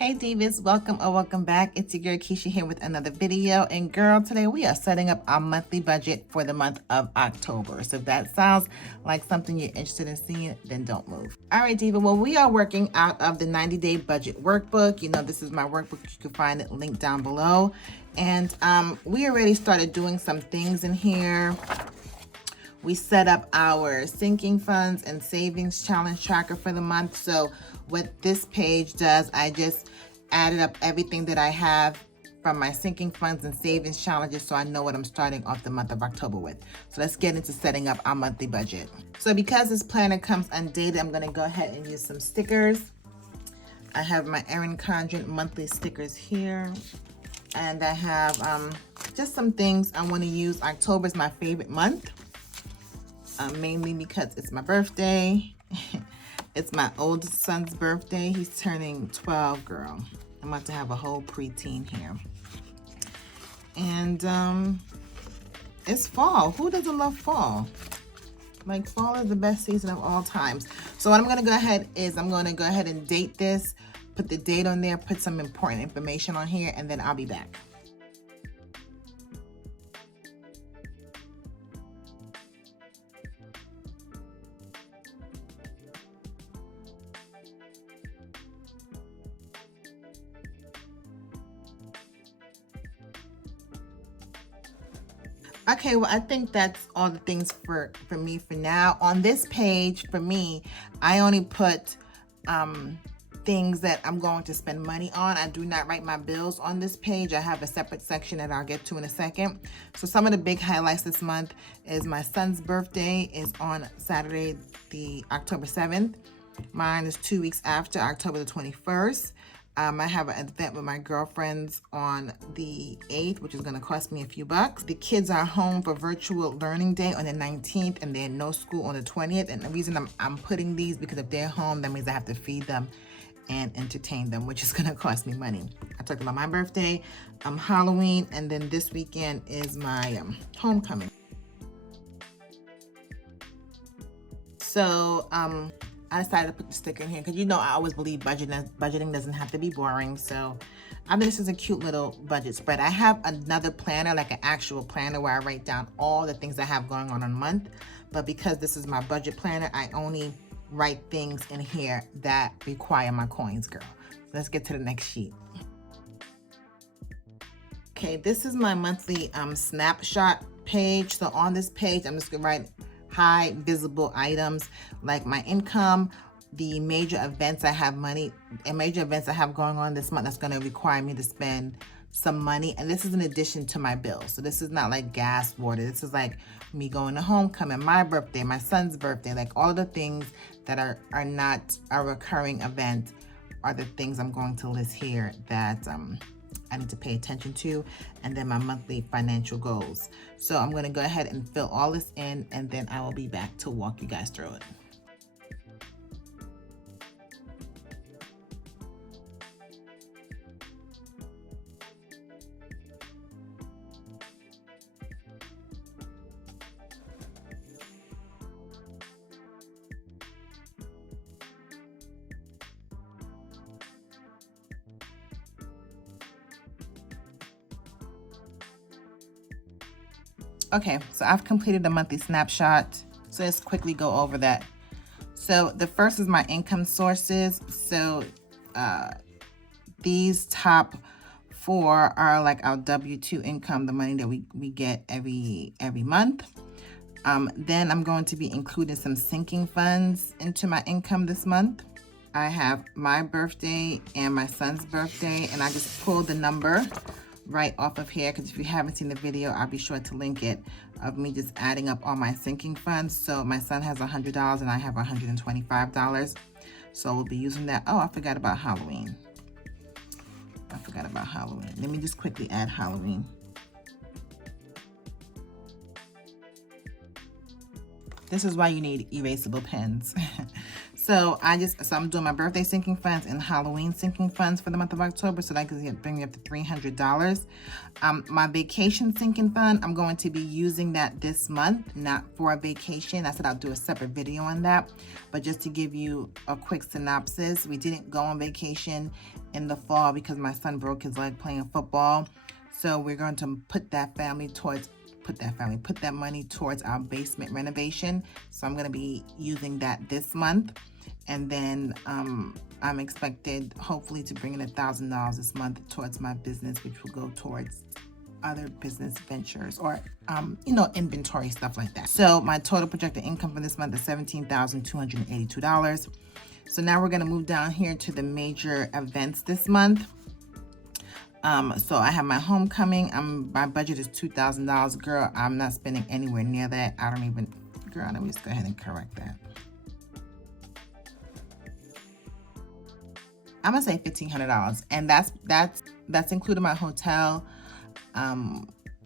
Hey Divas, welcome or welcome back. It's your girl Keisha here with another video. And girl, today we are setting up our monthly budget for the month of October. So if that sounds like something you're interested in seeing, then don't move. All right, Diva, well, we are working out of the 90-day budget workbook. You know, this is my workbook. You can find it linked down below. And we already started doing some things in here. We set up our sinking funds and savings challenge tracker for the month. So what this page does, I just added up everything that I have from my sinking funds and savings challenges so I know what I'm starting off the month of October with. So let's get into setting up our monthly budget. So because this planner comes undated, I'm gonna go ahead and use some stickers. I have my ERIN CONDREN monthly stickers here. And I have just some things I wanna use. October is my favorite month. Mainly because it's my birthday. It's my oldest son's birthday. He's turning 12, girl. I'm about to have a whole preteen here. And it's fall. Who doesn't love fall? Like, fall is the best season of all times. So what I'm gonna go ahead is I'm gonna go ahead and date this, put the date on there, put some important information on here, and then I'll be back. Okay, well, I think that's all the things for me for now. On this page, for me, I only put things that I'm going to spend money on. I do not write my bills on this page. I have a separate section that I'll get to in a second. So some of the big highlights this month is my son's birthday is on Saturday, the October 7th. Mine is 2 weeks after, October the 21st. I have an event with my girlfriends on the 8th, which is going to cost me a few bucks. The kids are home for virtual learning day on the 19th, and they're no school on the 20th. And the reason I'm putting these because if they're home, that means I have to feed them and entertain them, which is going to cost me money. I talked about my birthday, Halloween, and then this weekend is my homecoming. So, I decided to put the sticker in here because you know I always believe budgeting doesn't have to be boring. So I think this is a cute little budget spread. I have another planner, like an actual planner where I write down all the things I have going on a month. But because this is my budget planner, I only write things in here that require my coins, girl. Let's get to the next sheet. Okay, this is my monthly snapshot page. So on this page, I'm just gonna write high visible items like my income, the major events I have major events I have going on this month that's going to require me to spend some money. And this is in addition to my bills. So this is not like gas, water. This is like me going to homecoming, my birthday, my son's birthday, like all of the things that are not a recurring event are the things I'm going to list here that I need to pay attention to, and then my monthly financial goals. So I'm gonna go ahead and fill all this in, and then I will be back to walk you guys through it. Okay, so I've completed the monthly snapshot. So let's quickly go over that. So the first is my income sources. So these top 4 are like our W-2 income, the money that we get every month. Then I'm going to be including some sinking funds into my income this month. I have my birthday and my son's birthday, and I just pulled the number right off of here because if you haven't seen the video, I'll be sure to link it, of me just adding up all my sinking funds. So my son has $100 and I have $125. So we'll be using that. Oh, I forgot about Halloween. Let me just quickly add Halloween. This is why you need erasable pens. So I'm doing my birthday sinking funds and Halloween sinking funds for the month of October, so that can bring me up to $300. My vacation sinking fund, I'm going to be using that this month, not for a vacation. I said I'll do a separate video on that, but just to give you a quick synopsis, we didn't go on vacation in the fall because my son broke his leg playing football. So we're going to put that money towards our basement renovation. So I'm going to be using that this month. And then I'm expected hopefully to bring in $1,000 this month towards my business, which will go towards other business ventures or inventory, stuff like that. So my total projected income for this month is $17,282. So now we're going to move down here to the major events this month. So I have my homecoming. My budget is $2,000. Girl, I'm not spending anywhere near that. Let me just go ahead and correct that. I'm gonna say $1,500, and that's including my hotel.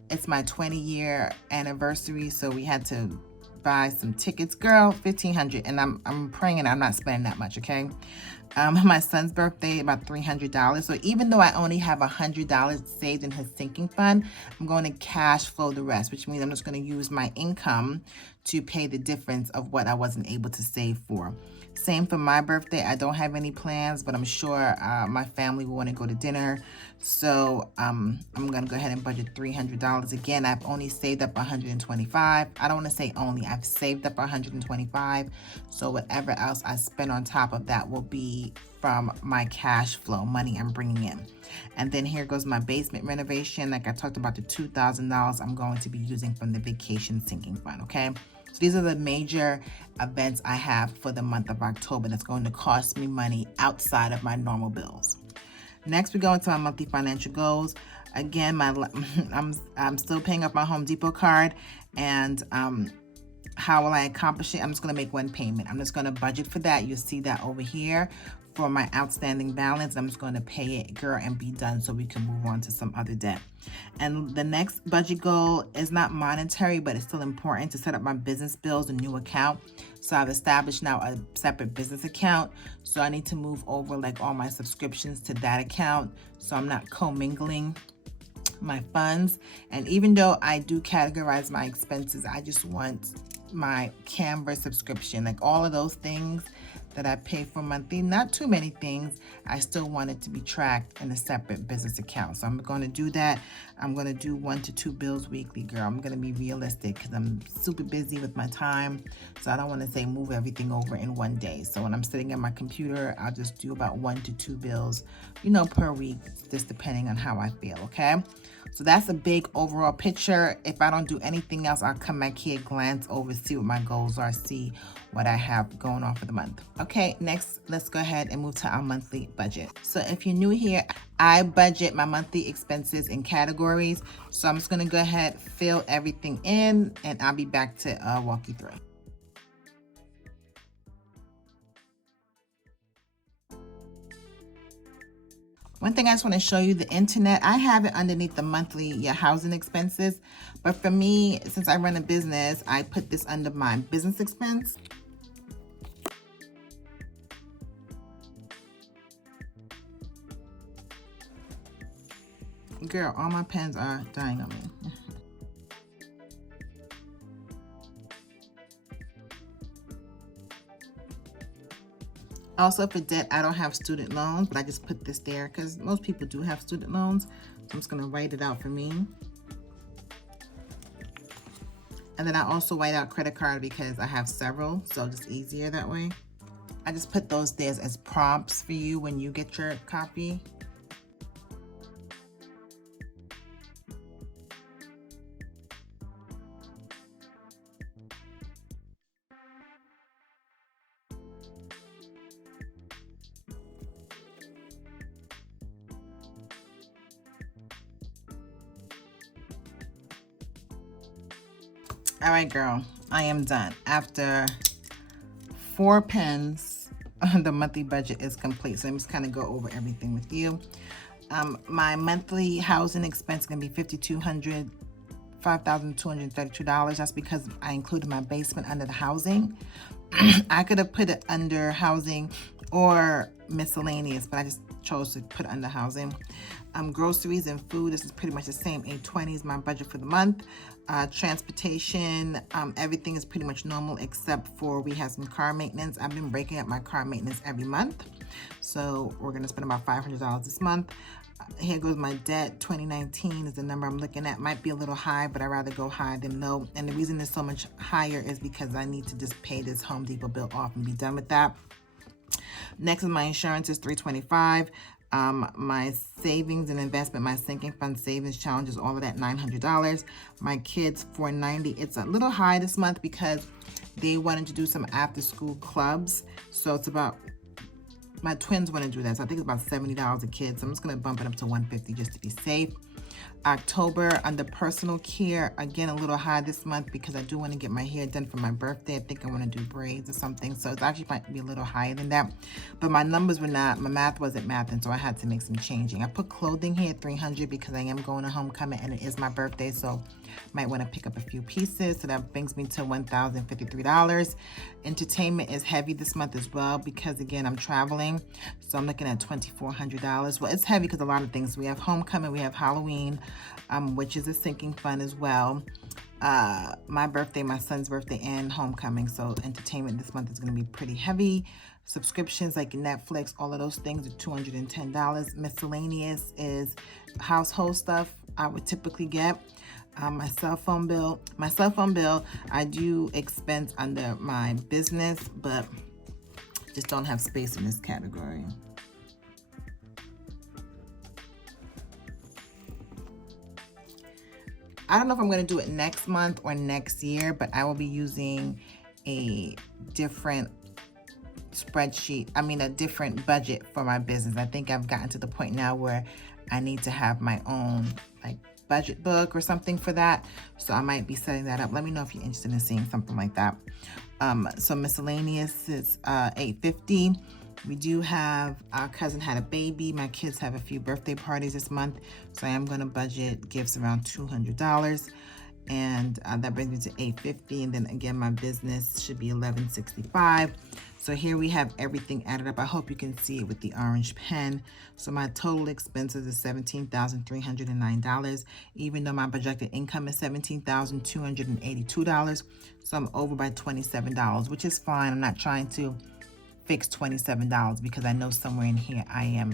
It's my 20-year anniversary, so we had to buy some tickets. Girl, $1,500, and I'm praying and I'm not spending that much, okay? My son's birthday, about $300. So even though I only have $100 saved in his sinking fund, I'm going to cash flow the rest, which means I'm just going to use my income to pay the difference of what I wasn't able to save for. Same for my birthday. I don't have any plans, but I'm sure my family will want to go to dinner. So I'm going to go ahead and budget $300. Again, I've only saved up $125. I don't want to say only. I've saved up $125. So whatever else I spend on top of that will be from my cash flow, money I'm bringing in. And then here goes my basement renovation. Like I talked about, the $2,000 I'm going to be using from the vacation sinking fund, okay? So these are the major events I have for the month of October that's going to cost me money outside of my normal bills. Next, we go into my monthly financial goals. Again, I'm still paying off my Home Depot card, and how will I accomplish it? I'm just going to make one payment. I'm just going to budget for that. You'll see that over here for my outstanding balance. I'm just going to pay it, girl, and be done so we can move on to some other debt. And the next budget goal is not monetary, but it's still important to set up my business bills, a new account. So I've established now a separate business account. So I need to move over like all my subscriptions to that account, so I'm not commingling my funds. And even though I do categorize my expenses, I just want my Canva subscription, like all of those things that I pay for monthly, not too many things, I still want it to be tracked in a separate business account. So I'm going to do that. I'm going to do 1 to 2 bills weekly, girl. I'm going to be realistic because I'm super busy with my time. So I don't want to say move everything over in one day. So when I'm sitting at my computer, I'll just do about 1 to 2 bills, per week, just depending on how I feel, okay? So that's a big overall picture. If I don't do anything else, I'll come back here, glance over, see what my goals are, see what I have going on for the month. Okay, next, let's go ahead and move to our monthly budget. So if you're new here, I budget my monthly expenses in categories. So I'm just gonna go ahead, fill everything in, and I'll be back to walk you through. One thing I just want to show you, the internet, I have it underneath the monthly housing expenses. But for me, since I run a business, I put this under my business expense. Girl, all my pens are dying on me. Also for debt, I don't have student loans, but I just put this there because most people do have student loans. So I'm just gonna write it out for me. And then I also write out credit card because I have several, so just easier that way. I just put those there as prompts for you when you get your copy. All right, girl, I am done. After 4 pens, the monthly budget is complete. So let me just kind of go over everything with you. My monthly housing expense is gonna be $5,232. That's because I included my basement under the housing. I could have put it under housing or miscellaneous, but chose to put under housing. Groceries and food, this is pretty much the same. $820 is my budget for the month. Transportation, everything is pretty much normal except for we have some car maintenance. I've been breaking up my car maintenance every month. So we're gonna spend about $500 this month. Here goes my debt. 2019 is the number I'm looking at. Might be a little high, but I'd rather go high than low. And the reason it's so much higher is because I need to just pay this Home Depot bill off and be done with that. Next is my insurance is $325. My savings and investment, my sinking fund savings challenge is all of that $900. My kids $490. It's a little high this month because they wanted to do some after school clubs. So it's about, my twins want to do that. So I think it's about $70 a kid. So I'm just going to bump it up to $150 just to be safe. October, under personal care, again, a little high this month because I do want to get my hair done for my birthday. I think I want to do braids or something. So it's actually might be a little higher than that. But my numbers were not, my math wasn't mathing, so I had to make some changing. I put clothing here at $300 because I am going to homecoming and it is my birthday. So might want to pick up a few pieces. So that brings me to $1,053. Entertainment is heavy this month as well because, again, I'm traveling. So I'm looking at $2,400. Well, it's heavy because a lot of things. We have homecoming, we have Halloween, which is a sinking fund as well. My birthday, my son's birthday, and homecoming. So entertainment this month is going to be pretty heavy. Subscriptions like Netflix, all of those things are $210. Miscellaneous is household stuff I would typically get. My cell phone bill, I do expense under my business, but just don't have space in this category. I don't know if I'm going to do it next month or next year, but I will be using a different spreadsheet, a different budget for my business. I think I've gotten to the point now where I need to have my own budget book or something for that. So I might be setting that up. Let me know if you're interested in seeing something like that. So miscellaneous is $850. We do have, our cousin had a baby. My kids have a few birthday parties this month. So I am going to budget gifts around $200. And that brings me to $850. And then again, my business should be $1165. So here we have everything added up. I hope you can see it with the orange pen. So my total expenses is $17,309, even though my projected income is $17,282. So I'm over by $27, which is fine. I'm not trying to fix $27 because I know somewhere in here I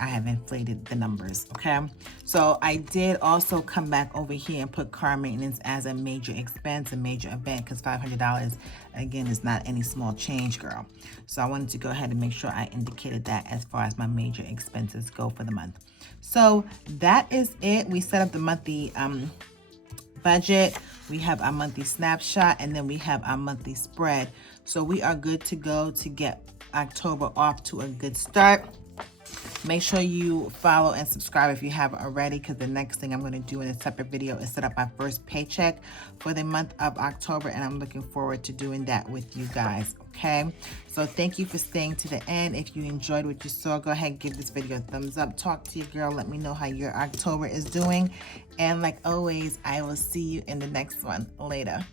have inflated the numbers, okay? So I did also come back over here and put car maintenance as a major expense, a major event, because $500, again, is not any small change, girl. So I wanted to go ahead and make sure I indicated that as far as my major expenses go for the month. So that is it. We set up the monthly budget. We have our monthly snapshot, and then we have our monthly spread. So we are good to go to get October off to a good start. Make sure you follow and subscribe if you haven't already, because the next thing I'm going to do in a separate video is set up my first paycheck for the month of October, and I'm looking forward to doing that with you guys, okay? So thank you for staying to the end. If you enjoyed what you saw, go ahead and give this video a thumbs up. Talk to your girl. Let me know how your October is doing. And like always, I will see you in the next one. Later.